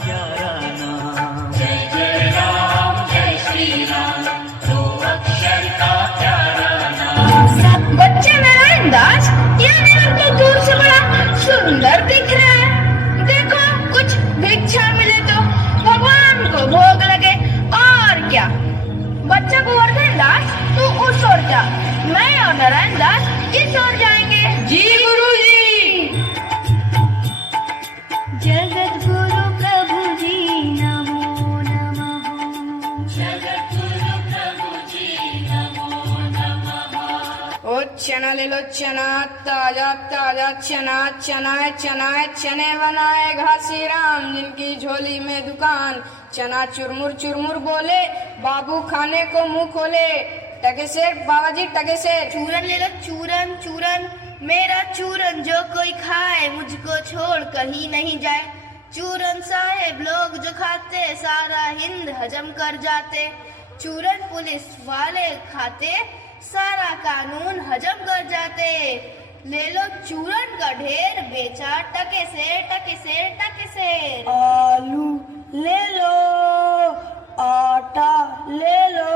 प्यारा नाम। जय जय राम जय श्री राम, दो अक्षर का प्यारा नाम। बच्चे नारायण दास ये नाम तो दूर से बड़ा सुंदर दिख रहा है। देखो कुछ भिक्षा मिले तो भगवान को भोग लगे, और क्या। बच्चा गोवर्धन दास तू उस ओर जा, मैं और नारायण दास इस ओर जाएंगे। जी गुरुजी। जगत गुरु प्रभु जी नमो नमः। जगत गुरु प्रभु जी नमो नमः। ओ चना ले लो, चना ताजा ताजा चना, चनाए चनाए चने बनाए घासी राम, जिनकी झोली में दुकान। चना चुरमुर चुरमुर बोले, बाबू खाने को मुंह खोले। टके शेर बाबा जी टके शेर। चूरन ले लो, चूरन चूरन मेरा चूरन, जो कोई खाए मुझको छोड़ कहीं नहीं जाए। चूरन साहेब लोग जो खाते, सारा हिंद हजम कर जाते। चूरन पुलिस वाले खाते, सारा कानून हजम कर जाते। ले लो चूरन का ढेर, बेचा टके से टके से टके से। आलू ले लो, आटा ले लो,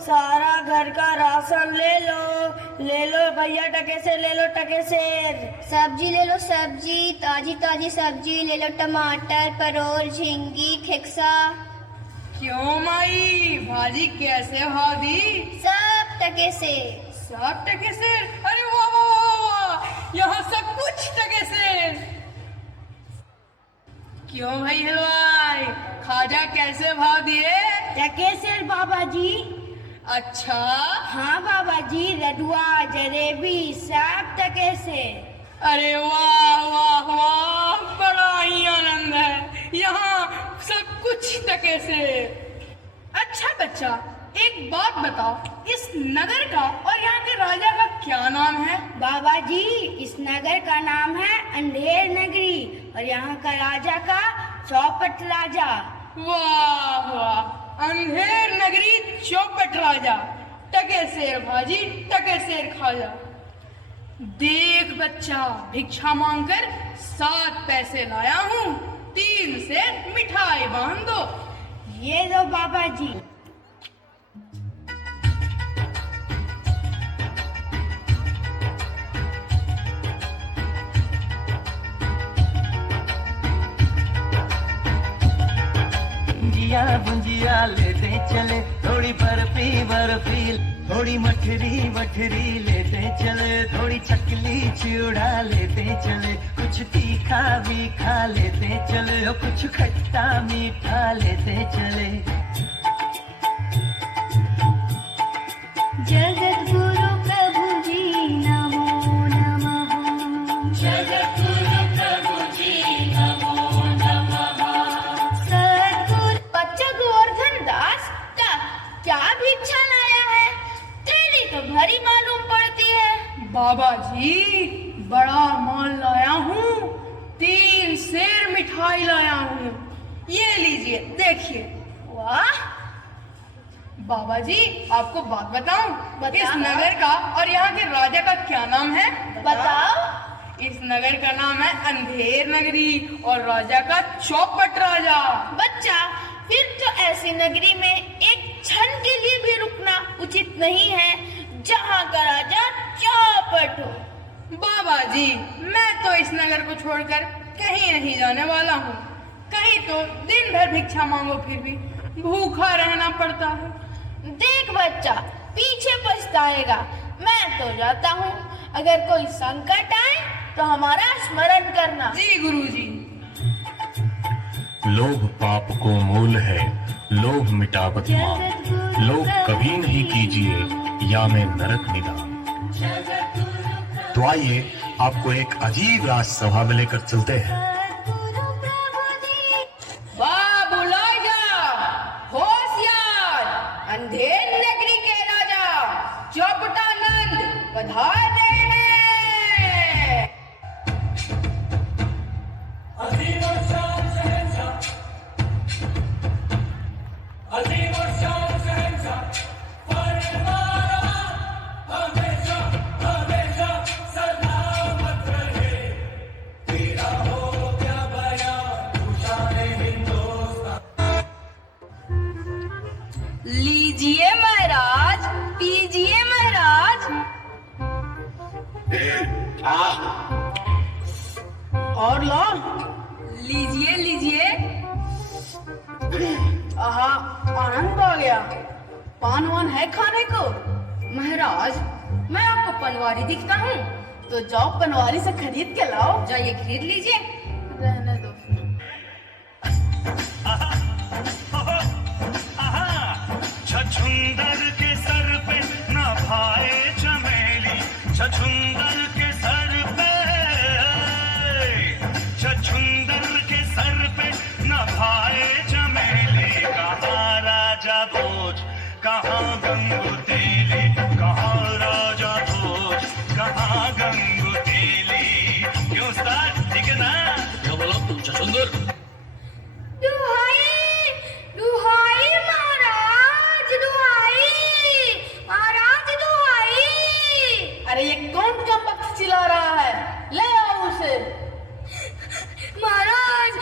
सारा घर का राशन ले लो भैया टके से, ले लो टके से। सब्जी ले लो, सब्जी ताजी ताजी सब्जी ले लो, टमाटर परोल झिंगी खेक्सा। क्यों माई भाजी कैसे भाव दी? सब टके से। सब टके से? अरे वाह वाह वाह वाह, यहाँ सब कुछ टके से। क्यों भाई हलवाई, खाजा कैसे भाव दिए? टके से बाबा जी। अच्छा हाँ बाबा जी, लडुआ जलेबी सब टके से। अरे वाह वाह वाह, बड़ा ही आनंद है, यहाँ सब कुछ टके से। अच्छा बच्चा, एक बात बताओ, इस नगर का और यहाँ के राजा का क्या नाम है? बाबा जी इस नगर का नाम है अंधेर नगरी, और यहाँ का राजा का चौपट राजा। वाह वाह, अंधेर नगरी चौपट राजा, टके शेर भाजी टके शेर खाजा। देख बच्चा, भिक्षा मांगकर 7 पैसे लाया हूँ, 3 से मिठाई बांध दो। ये दो बाबा जी। भुंजिया लेते चले, थोड़ी बर्फी बर्फी, थोड़ी मठरी मठरी लेते चले, थोड़ी चकली चिड़ा लेते चले, कुछ तीखा भी खा लेते चले, और कुछ खट्टा मीठा लेते चले। जगत गुरु प्रभु जी नमो नमः। जगत गुरु प्रभु जी नमो नमः। सद्गुरु। बच्चा गोवर्धन दास क्या भिक्षा लाया है? थैली तो भरी मालूम पड़ती है। बाबा जी बड़ा माल लाया हूँ, 3 शेर मिठाई लाया हूँ, ये लीजिए देखिए। वाह बाबा जी आपको बात बताऊं, बताओ। इस नगर का और यहाँ के राजा का क्या नाम है? बताओ। इस नगर का नाम है अंधेर नगरी, और राजा का चौपट राजा। बच्चा फिर तो ऐसी नगरी में एक क्षण के लिए भी रुकना उचित नहीं है, जहाँ का राजा चौपट हो। बाबा जी मैं तो इस नगर को छोड़कर कहीं नहीं जाने वाला हूँ, कहीं तो दिन भर भिक्षा मांगो फिर भी भूखा रहना पड़ता है। देख बच्चा, पीछे पछताएगा। मैं तो जाता हूँ, अगर कोई संकट आए तो हमारा स्मरण करना। जी गुरुजी। लोभ पाप को मूल है, लोभ मिटावत पाप, लोभ कभी नहीं कीजिए या में नरक निदान। तो आइए आपको एक अजीब राजसभा में लेकर चलते हैं। अंधेर नगरी के राजा चौपटानंद पधार रहे हैं। तेरा हो पीजिए महाराज, पीजिए महाराज। और लो। लीजिए लीजिए। आहा, आनंद आ गया। पान वान है खाने को? महाराज, मैं आपको पनवारी दिखता हूँ। तो जाओ पनवारी से खरीद के लाओ। जाइए खरीद लीजिए। रहने दो। छछुंदर के सर पे न भाए चमेली, छछुंदर के सर पे, छछुंदर के सर पे न भाए चमेली। कहाँ राजा भोज, कहाँ गंगू तेली, कहाँ राजा भोज, कहाँ गंगू तेली। क्यों उस्ताद, ठीक है ना? क्या बोला तुम छछुंदर? दुहाई, दुहाई महाराज, दुहाई, महाराज दुहाई। अरे ये कौन कम वक्त चिल्ला रहा है? ले आओ उसे। महाराज,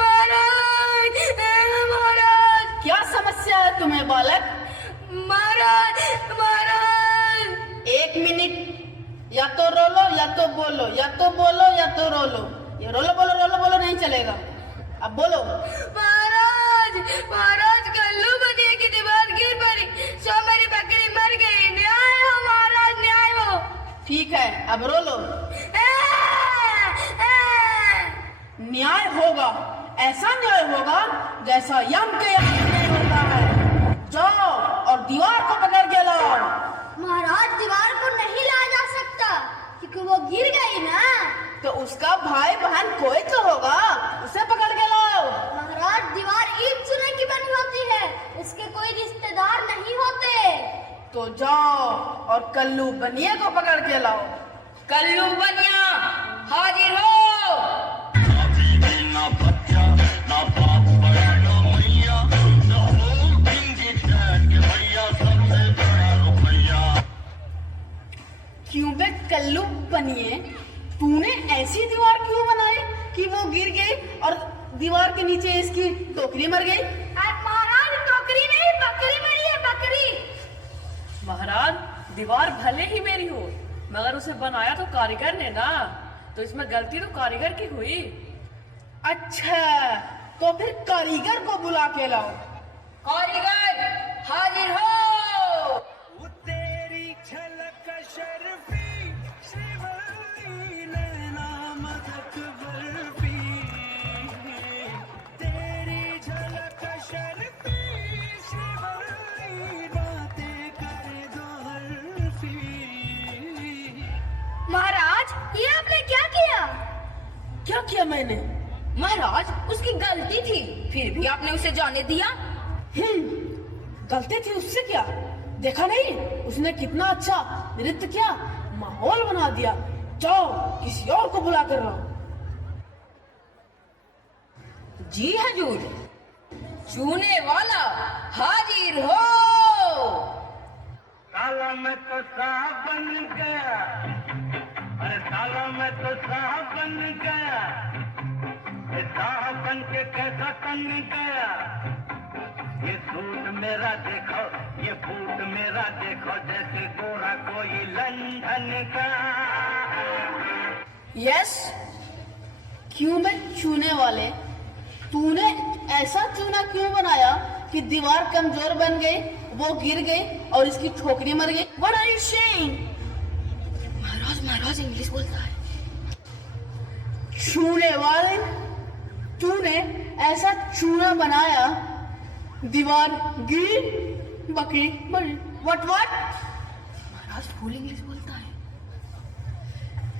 महाराज, महाराज, क्या समस्या है तुम्हें बालक? महाराज, महाराज। 1 मिनट, या तो रोलो या तो बोलो, या तो बोलो या तो रोलो। ये रोलो बोलो नहीं चलेगा। अब बोलो। महाराज, महाराज, कल्लू बनिए की दीवार गिर पड़ी, सो मेरी बकरी मर गई। न्याय हो महाराज, न्याय हो। ठीक है, अब रोलो। ए, ए। न्याय होगा, ऐसा न्याय होगा जैसा यम के यम में होता है। जाओ और दीवार को पकड़ के लाओ। महाराज, दीवार को नहीं लाया जा सकता क्योंकि वो गिर गई ना। तो उसका भाई बहन कोई तो होगा, उसे पकड़ के लाओ। महाराज, दीवार ईंट चूने की बनी होती है, इसके कोई रिश्तेदार नहीं होते। तो जाओ और कल्लू बनिए को पकड़ के लाओ। कल्लू बनिया हाजिर हो। ना बच्चा ना बाप बड़ा नो मैया, the whole thing is dead कि भैया सबसे बड़ा रुपया। क्यों बे कल्लू बनिए, तूने ऐसी दीवार क्यों बनाई कि वो गिर गई और दीवार के नीचे इसकी टोकरी मर गई? महाराज, टोकरी नहीं, बकरी मरी है, बकरी। महाराज, दीवार भले ही मेरी हो, मगर उसे बनाया तो कारीगर ने ना, तो इसमें गलती तो कारीगर की हुई। अच्छा, तो फिर कारीगर को बुला के लाओ। कारीगर हाजिर हो। तेरी झलक शर्फी, शिवली नैना मदक बर्फी, तेरी झलक शर्फी, शिवली बातें कर दो हर्फी। महाराज, ये आपने क्या किया? क्या किया मैंने? महाराज, उसकी गलती थी, फिर भी आपने उसे जाने दिया। गलती थी उससे क्या? देखा नहीं उसने कितना अच्छा नृत्य किया, माहौल बना दिया। जाओ किसी और को बुला कर लाओ। जी हजूर, चूने वाला हाजिर हो। साला मैं तो साहब बन गया, अरे साला मैं तो साहब बन गया, ये साहब बन के कैसा तन गया। ये सूट मेरा देखो, ये बूट मेरा देखो, जैसे गोरा कोई लंदन का। यस, क्यों मैं चूने वाले, तूने ऐसा चूना क्यों बनाया कि दीवार कमजोर बन गई, वो गिर गई और इसकी ठोकरी मर गई? What are you saying? Maharaj, Maharaj English बोलता है। चूने वाले, तूने ऐसा चूना बनाया, दीवार गिरी, बकरी मरी। What? महाराज फुल इंग्लिश बोलता है।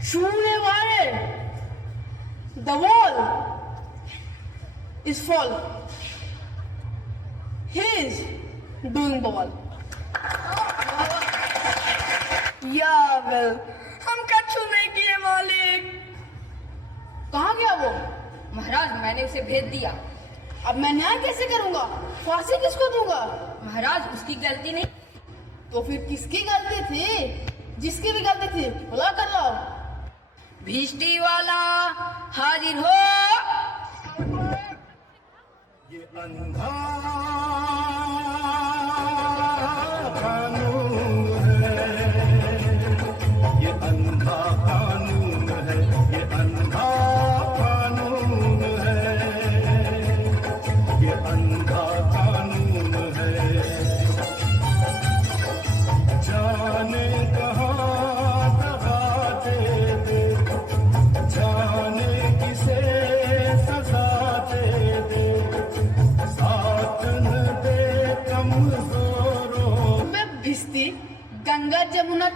चूने वाले, the wall is fall. He is doing ball. या वेल, हम कछु नहीं किए मालिक। कहाँ गया वो? महाराज, मैंने उसे भेज दिया। अब मैं न्याय कैसे करूंगा? फांसी किसको दूंगा? महाराज, उसकी गलती नहीं। तो फिर किसकी गलती थी? जिसकी भी गलती थी बुला कर लाओ। भिष्टी वाला हाजिर हो। ये अंधा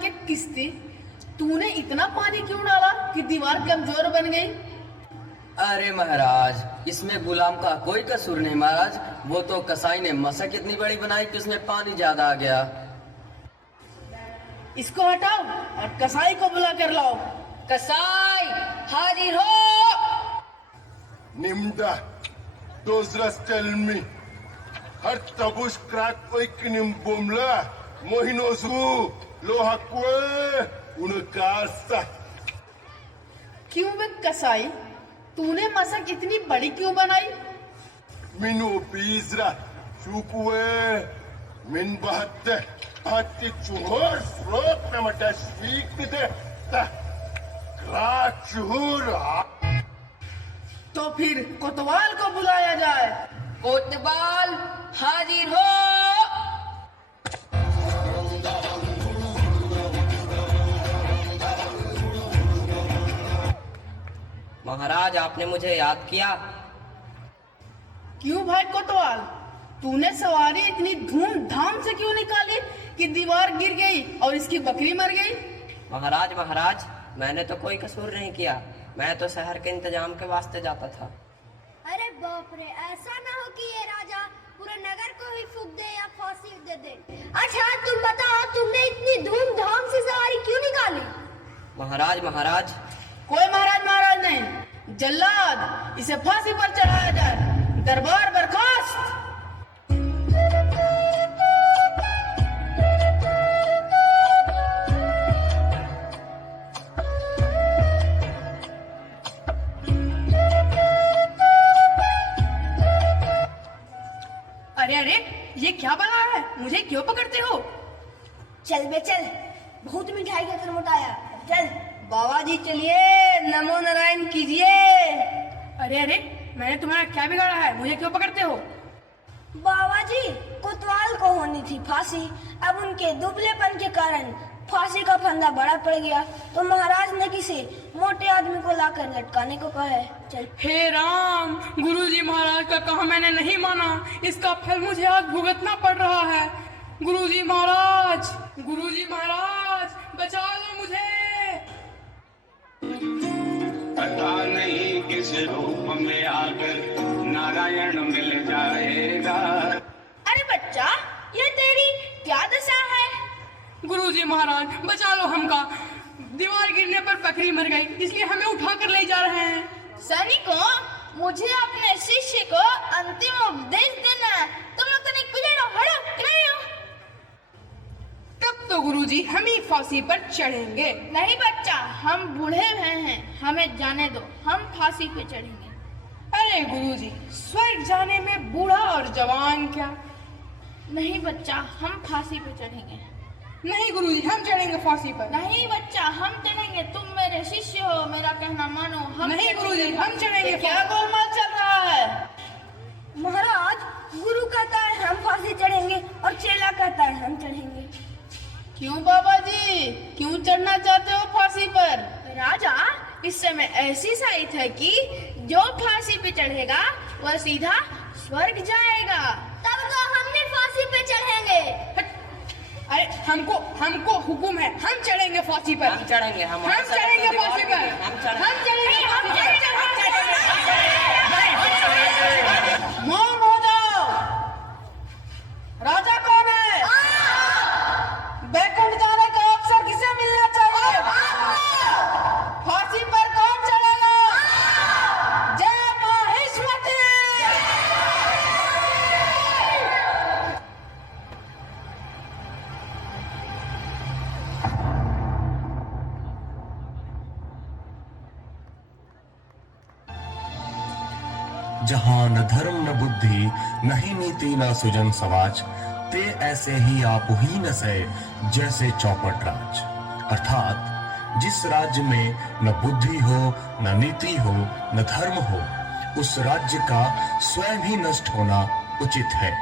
के किस्ती, तूने इतना पानी क्यों डाला कि दीवार कमजोर बन गई? अरे महाराज, इसमें गुलाम का कोई कसूर नहीं महाराज। वो तो कसाई ने मशक इतनी बड़ी बनाई कि उसमें पानी ज्यादा आ गया। इसको हटाओ और कसाई को बुला कर लाओ। कसाई हाजिर हो। Nimda, dozras telmi. Har tabush krak oikinim bomla. Mohinozu, lohakwe, unakasa. क्यों बे कसाई, तूने मशक इतनी बड़ी क्यों बनाई? Minu bizra, shukwe, min bahatte, hatti chuhor, frot na mata shvikte, ta, krak chuhur, तो फिर कोतवाल को बुलाया जाए। कोतवाल हाजिर हो। महाराज, आपने मुझे याद किया? क्यों भाई कोतवाल, तूने सवारी इतनी धूमधाम से क्यों निकाली कि दीवार गिर गई और इसकी बकरी मर गई? महाराज, मैंने तो कोई कसूर नहीं किया। मैं तो शहर के इंतजाम के वास्ते जाता था। अरे बाप रे, ऐसा ना हो कि ये राजा पूरे नगर को ही फूंक दे या फांसी दे दे। अच्छा तुम बताओ, तुमने इतनी धूमधाम से सवारी क्यों निकाली? महाराज, कोई महाराज नहीं, जल्लाद, इसे फांसी पर चढ़ाया जाए। दरबार बर्खास्त। अरे ये क्या बना है? मुझे क्यों पकड़ते हो? चल बे चल, बहुत मिठाई का खरमुटाया। चल बाबा जी, चलिए नमो नारायण कीजिए। अरे मैंने तुम्हारा क्या बिगाड़ा है? मुझे क्यों पकड़ते हो? बाबा जी, कोतवाल को होनी थी फांसी, अब उनके दुबलेपन के कारण फांसी का फंदा बड़ा पड़ गया, तो महाराज ने किसी मोटे आदमी को लाकर लटकाने को कहा है। चल। हे राम, गुरुजी महाराज का कहा मैंने नहीं माना, इसका फल मुझे आज भुगतना पड़ रहा है। गुरुजी महाराज, बचा लो मुझे। पता नहीं किस रूप में आकर नारायण मिल जाएगा। अरे बच्चा, ये तेरी क्या दशा है? गुरुजी महाराज, बचा लो हमका। दीवार गिरने पर बकरी मर गई, इसलिए हमें उठाकर ले जा रहे हैं। सैनिकों, मुझे अपने शिष्य को अंतिम उपदेश देना है। तुम लोग तो नहीं गुजरो, हटो, नहीं हो। तब तो गुरुजी हम ही फांसी पर चढ़ेंगे। नहीं बच्चा, हम बूढ़े हुए हैं, हमें जाने दो, हम फांसी पे चढ़ेंगे। अरे गुरुजी, स्वर्ग जाने में बूढ़ा और जवान क्या? नहीं बच्चा, हम फांसी पे चढ़ेंगे। नहीं गुरुजी, हम चढ़ेंगे फांसी पर। नहीं बच्चा, हम चढ़ेंगे। तुम मेरे शिष्य हो, मेरा कहना मानो। हम नहीं गुरुजी, हम चढ़ेंगे। क्या गोलमाल चल रहा है? महाराज, गुरु कहता है हम फांसी चढ़ेंगे और चेला कहता है हम चढ़ेंगे। क्यों बाबा जी, क्यों चढ़ना चाहते हो फांसी पर? राजा, इस समय ऐसी साइत है कि जो फांसी पे चढ़ेगा वह सीधा स्वर्ग जाएगा। तब तो हम भी फांसी पे चढ़ेंगे। अरे हमको हुक्म है, हम चढ़ेंगे फांसी पर। हम चढ़ेंगे फांसी पर। मौन हो जाओ। राजा कौन है? बैकुंठ जाने का अवसर किसे मिलना चाहिए? फांसी पर कौन चढ़ेगा? जय माहिष्मती। जहां न धर्म न बुद्धि, नहीं नीति न सुजन समाज, ते ऐसे ही आप ही न सहे जैसे चौपट राज। अर्थात जिस राज्य में न बुद्धि हो, न नीति हो, न धर्म हो, उस राज्य का स्वयं ही नष्ट होना उचित है।